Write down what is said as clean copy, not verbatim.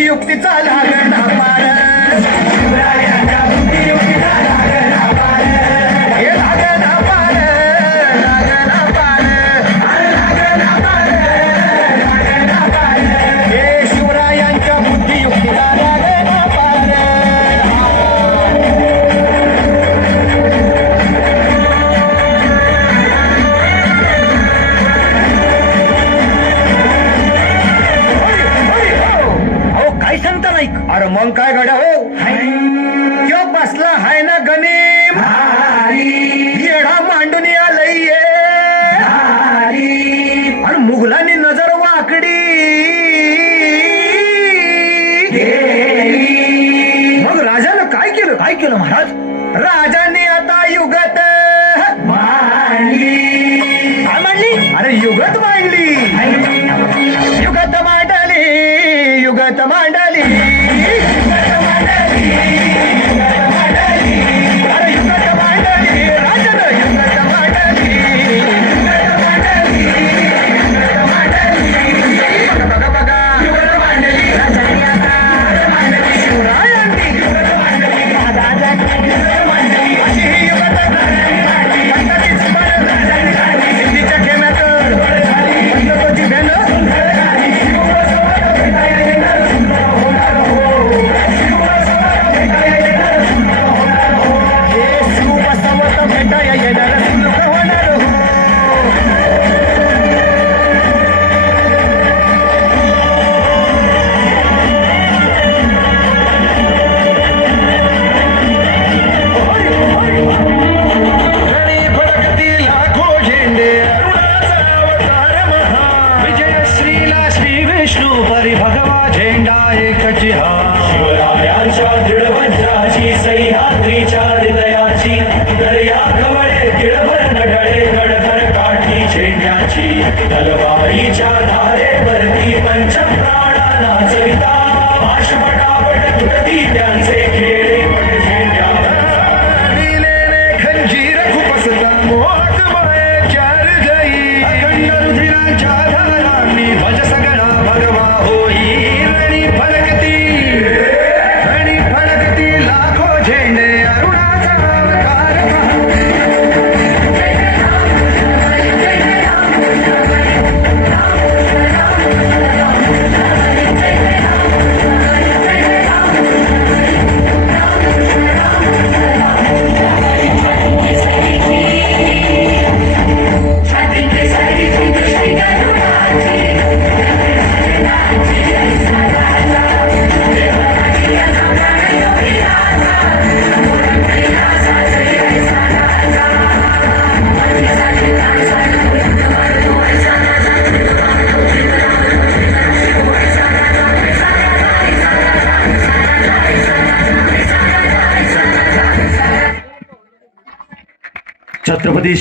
बुद्धियुक्तीचा लागणा पार शिवरायांच्या बुद्धियुक्तीचा लागणा पार हे लागणा पार लागणा पार लागणा पार लागणा पार हे शिवरायांच्या बुद्धियुक्तीचा लागणा पार अरे मग काय गड्या हो क्यों बसला हाय ना गणिम येडा मांडून आलंय आणि मुघलांनी नजर वाकडी मग राजानं काय केलं महाराज राजाने आता युगत मांडली काय मांडली अरे युगत मांडली युगत मांडली युगत मांडली शिवरायांच्या दृढवज्राची सह्याद्रीच्या हृदयाची दर्या खवळे तिळभर नढळे गडधर काठी झेंड्याची तलवारीच्या धारेवरती पंचप्राणा नाचविता पाशपटापट तुटती त्यांचे खेळे खंजीर खुपसता मोहक माये चार जई अखंड रुधिरांच्या धारांनी भज सगळा भगवा होई रणी फडकती लाखो झेंडे अरुणाचा अवतार छत्रपती